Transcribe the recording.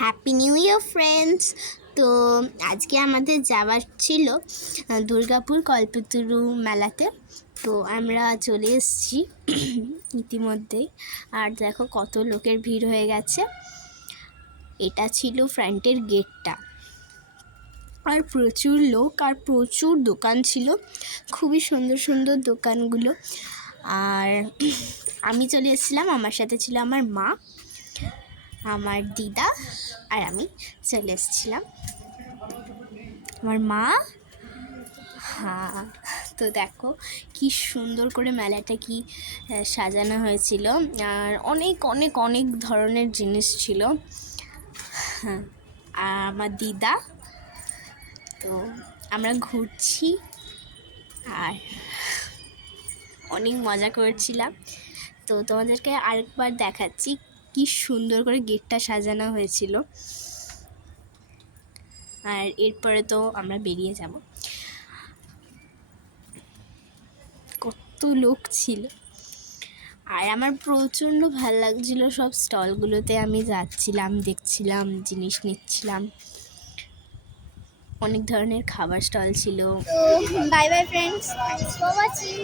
Happy new year friends. তো আজকে আমাদের যাওয়ার ছিল দুর্গাপুর কল্পতরু মেলাতে। তো আমরা চলে এসেছি ইতিমধ্যেই। আর দেখো কত লোকের ভিড় হয়ে গেছে। এটা ছিল ফ্রন্টের গেটটা, আর প্রচুর লোক আর প্রচুর দোকান ছিল, খুবই সুন্দর সুন্দর দোকানগুলো। আর আমি চলে এসেছিলাম, আমার সাথে ছিল আমার মা, আমার দিদা আর আমি চলে এসেছিলাম। আমার মা, হ্যাঁ, তো দেখো কি সুন্দর করে মেলাটা কি সাজানো হয়েছিল। আর অনেক অনেক অনেক ধরনের জিনিস ছিল। হ্যাঁ, আর আমার দিদা, তো আমরা ঘুরছি আর অনেক মজা করছিলাম। তো তোমাদেরকে আরেকবার দেখাচ্ছি কি সুন্দর করে গেটটা সাজানো হয়েছিল। আর এরপরে তো আমরা বেরিয়ে যাব। কত লোক ছিল, আর আমার প্রচণ্ড ভালো লাগছিল। সব স্টলগুলোতে আমি যাচ্ছিলাম, দেখছিলাম, জিনিস নিচ্ছিলাম। অনেক ধরনের খাবার স্টল ছিল। Bye bye friends, thanks for watching.